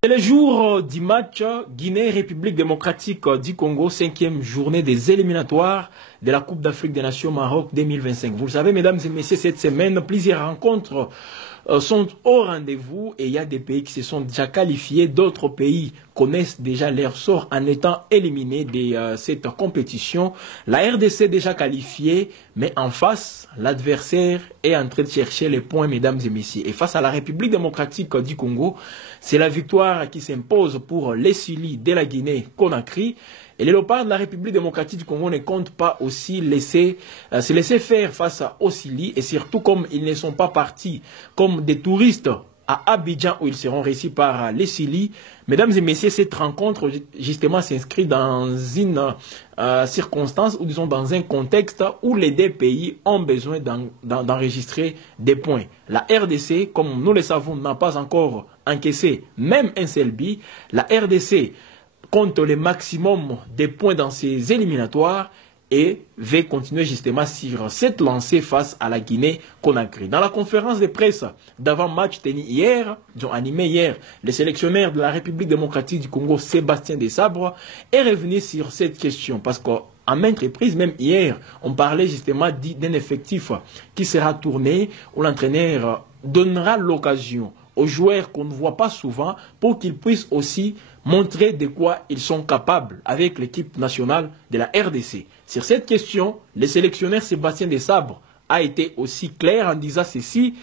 C'est le jour du match Guinée-République démocratique du Congo, 5e journée des éliminatoires de la Coupe d'Afrique des Nations Maroc 2025. Vous le savez, mesdames et messieurs, cette semaine, plusieurs rencontres sont au rendez-vous et il y a des pays qui se sont déjà qualifiés, d'autres pays connaissent déjà leur sort en étant éliminés de cette compétition. La RDC est déjà qualifiée, mais en face, l'adversaire est en train de chercher les points, mesdames et messieurs. Et face à la République démocratique du Congo, c'est la victoire qui s'impose pour les Sili de la Guinée-Conakry. Et les léopards de la République démocratique du Congo ne comptent pas aussi se laisser faire face aux Sili. Et surtout, comme ils ne sont pas partis comme des touristes à Abidjan où ils seront reçus par les Sili. Mesdames et messieurs, cette rencontre justement s'inscrit dans une circonstance ou disons dans un contexte où les deux pays ont besoin d'enregistrer des points. La RDC, comme nous le savons, n'a pas encore encaissé même un seul but. La RDC compte le maximum des points dans ses éliminatoires et va continuer justement sur cette lancée face à la Guinée-Conakry. Dans la conférence de presse d'avant-match tenue hier, animée hier, le sélectionneur de la République démocratique du Congo, Sébastien Desabre, est revenu sur cette question parce qu'à maintes reprises, même hier, on parlait justement d'un effectif qui sera tourné où l'entraîneur donnera l'occasion aux joueurs qu'on ne voit pas souvent pour qu'ils puissent aussi montrer de quoi ils sont capables avec l'équipe nationale de la RDC. Sur cette question, le sélectionneur Sébastien Desabre a été aussi clair en disant ceci,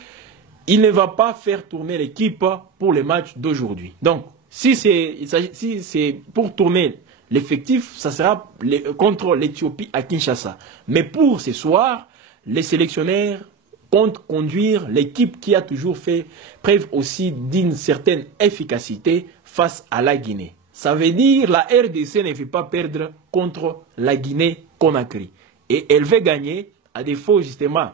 il ne va pas faire tourner l'équipe pour le match d'aujourd'hui. Donc, si c'est pour tourner l'effectif, ça sera contre l'Éthiopie à Kinshasa. Mais pour ce soir, les sélectionneurs compte conduire l'équipe qui a toujours fait preuve aussi d'une certaine efficacité face à la Guinée. Ça veut dire la RDC ne veut pas perdre contre la Guinée-Conakry. Et elle veut gagner, à défaut justement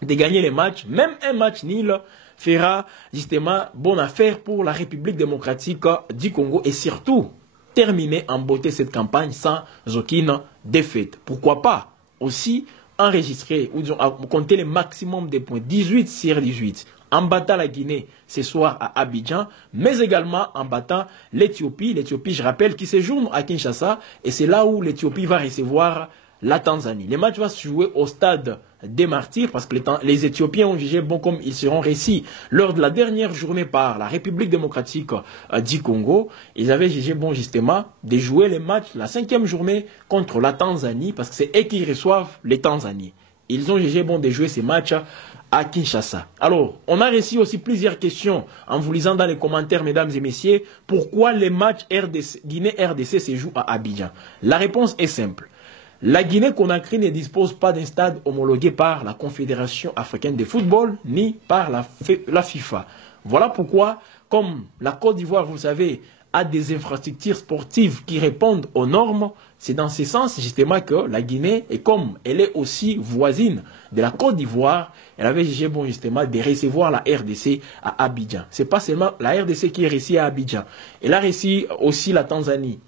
de gagner les matchs. Même un match nul fera justement bonne affaire pour la République démocratique du Congo et surtout terminer en beauté cette campagne sans aucune défaite. Pourquoi pas aussi enregistrer ou disons, compter le maximum des points, 18 sur 18, en battant la Guinée ce soir à Abidjan, mais également en battant l'Éthiopie. L'Éthiopie, je rappelle, qui séjourne à Kinshasa, et c'est là où l'Éthiopie va recevoir la Tanzanie. Le match va se jouer au stade des Martyrs parce que les Éthiopiens ont jugé bon comme ils seront récits lors de la dernière journée par la République démocratique du Congo. Ils avaient jugé bon justement de jouer le match la 5e journée contre la Tanzanie parce que c'est eux qui reçoivent les Tanzaniens. Ils ont jugé bon de jouer ces matchs à Kinshasa. Alors, on a reçu aussi plusieurs questions en vous lisant dans les commentaires, mesdames et messieurs, pourquoi les matchs Guinée-RDC se jouent à Abidjan. La réponse est simple. La Guinée-Conakry ne dispose pas d'un stade homologué par la Confédération africaine de football ni par la FIFA. Voilà pourquoi, comme la Côte d'Ivoire, vous savez, a des infrastructures sportives qui répondent aux normes, c'est dans ce sens justement que la Guinée, et comme elle est aussi voisine de la Côte d'Ivoire, elle avait jugé bon justement de recevoir la RDC à Abidjan. Ce n'est pas seulement la RDC qui est reçue à Abidjan, elle a reçu aussi la Tanzanie,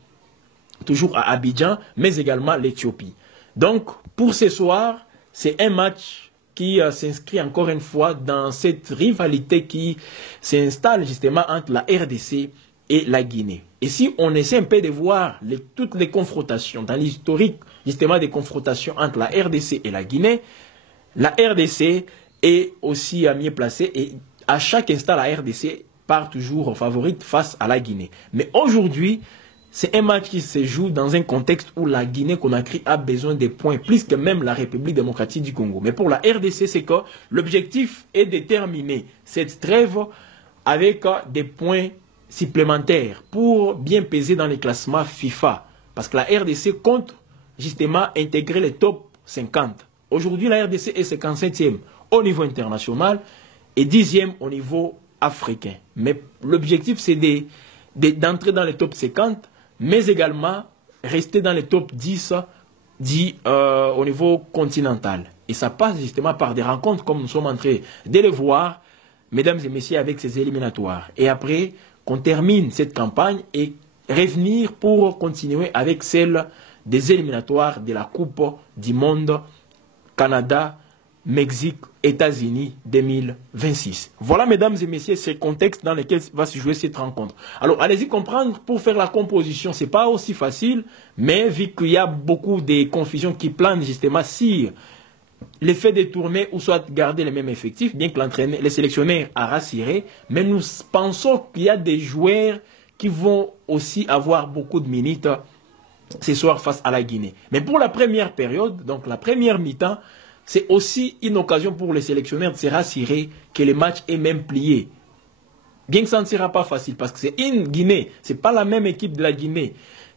toujours à Abidjan, mais également l'Éthiopie. Donc, pour ce soir, c'est un match qui s'inscrit encore une fois dans cette rivalité qui s'installe justement entre la RDC et la Guinée. Et si on essaie un peu de voir toutes les confrontations, dans l'historique justement des confrontations entre la RDC et la Guinée, la RDC est aussi mieux placée et à chaque instant, la RDC part toujours favorite face à la Guinée. Mais aujourd'hui, c'est un match qui se joue dans un contexte où la Guinée-Conakry a besoin des points, plus que même la République démocratique du Congo. Mais pour la RDC, c'est que l'objectif est de terminer cette trêve avec des points supplémentaires pour bien peser dans les classements FIFA. Parce que la RDC compte justement intégrer les top 50. Aujourd'hui, la RDC est 57e au niveau international et 10e au niveau africain. Mais l'objectif, c'est d'entrer dans les top 50, mais également rester dans les top 10 au niveau continental. Et ça passe justement par des rencontres comme nous sommes en train de les voir, mesdames et messieurs, avec ces éliminatoires. Et après, qu'on termine cette campagne et revenir pour continuer avec celle des éliminatoires de la Coupe du Monde Canada Mexique, États-Unis 2026. Voilà, mesdames et messieurs, c'est le contexte dans lequel va se jouer cette rencontre. Alors, allez-y comprendre, pour faire la composition, c'est pas aussi facile, mais vu qu'il y a beaucoup de confusions qui planent justement si l'effet de tourner ou soit garder les mêmes effectifs, bien que l'entraîneur, les sélectionneurs a rassuré, mais nous pensons qu'il y a des joueurs qui vont aussi avoir beaucoup de minutes ce soir face à la Guinée. Mais pour la première période, donc la première mi-temps, c'est aussi une occasion pour les sélectionneurs de se rassurer que le match est même plié. Bien que ça ne sera pas facile, parce que c'est une Guinée, ce n'est pas la même équipe de la Guinée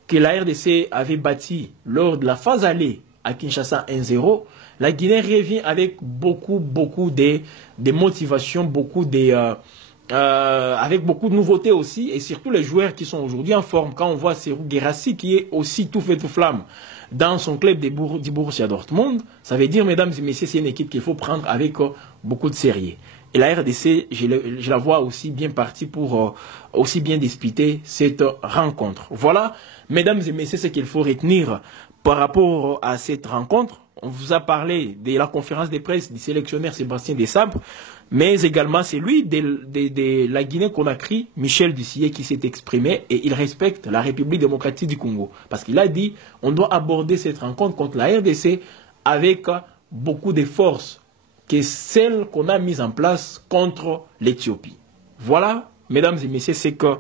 que la RDC avait bâtie lors de la phase aller à Kinshasa 1-0. La Guinée revient avec beaucoup de motivation, avec beaucoup de nouveautés aussi, et surtout les joueurs qui sont aujourd'hui en forme. Quand on voit Serhou Guirassy qui est aussi tout fait tout flamme dans son club du Borussia Dortmund, ça veut dire, mesdames et messieurs, c'est une équipe qu'il faut prendre avec beaucoup de sérieux. Et la RDC, je la vois aussi bien partie pour aussi bien disputer cette rencontre. Voilà, mesdames et messieurs, ce qu'il faut retenir par rapport à cette rencontre. On vous a parlé de la conférence de presse du sélectionneur Sébastien Desabre, mais également celui de la Guinée-Conakry, Michel Dussier, qui s'est exprimé et il respecte la République démocratique du Congo. Parce qu'il a dit on doit aborder cette rencontre contre la RDC avec beaucoup de force que celle qu'on a mise en place contre l'Éthiopie. Voilà, mesdames et messieurs, c'est qu'on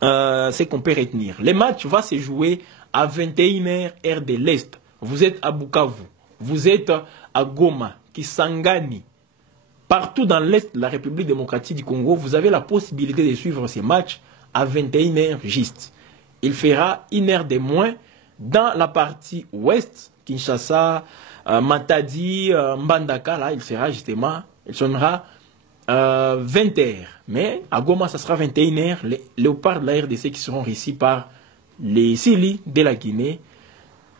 peut retenir. Le match va se jouer à 21h heure de l'Est. Vous êtes à Bukavu, vous êtes à Goma, Kisangani, partout dans l'Est de la République démocratique du Congo, vous avez la possibilité de suivre ces matchs à 21h juste. Il fera une heure de moins dans la partie ouest, Kinshasa, Matadi, Mbandaka, là, il sonnera 20h. Mais à Goma, ça sera 21h. Les léopards de la RDC qui seront réussis par les Sili de la Guinée.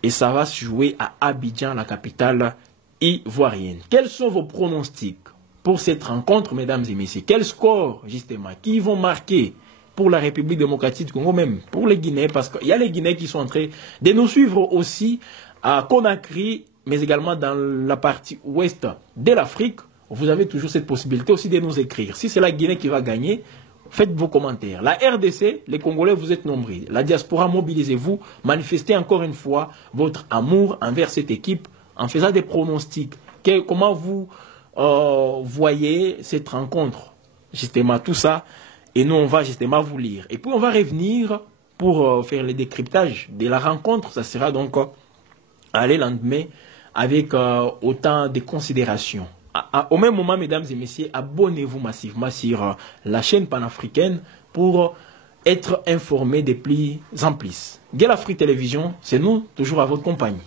Et ça va se jouer à Abidjan, la capitale ivoirienne. Quels sont vos pronostics pour cette rencontre, mesdames et messieurs? Quel score, justement, qui vont marquer pour la République démocratique du Congo, même pour les Guinéens, parce qu'il y a les Guinéens qui sont en train de nous suivre aussi à Conakry, mais également dans la partie ouest de l'Afrique. Vous avez toujours cette possibilité aussi de nous écrire. Si c'est la Guinée qui va gagner, faites vos commentaires. La RDC, les Congolais, vous êtes nombreux. La diaspora, mobilisez-vous. Manifestez encore une fois votre amour envers cette équipe en faisant des pronostics. Comment vous voyez cette rencontre? Justement, tout ça. Et nous, on va justement vous lire. Et puis, on va revenir pour faire le décryptage de la rencontre. Ça sera donc le lendemain avec autant de considérations. Au même moment, mesdames et messieurs, abonnez-vous massivement sur la chaîne panafricaine pour être informés des plus en plus. Gueule Afrique Télévision, c'est nous, toujours à votre compagnie.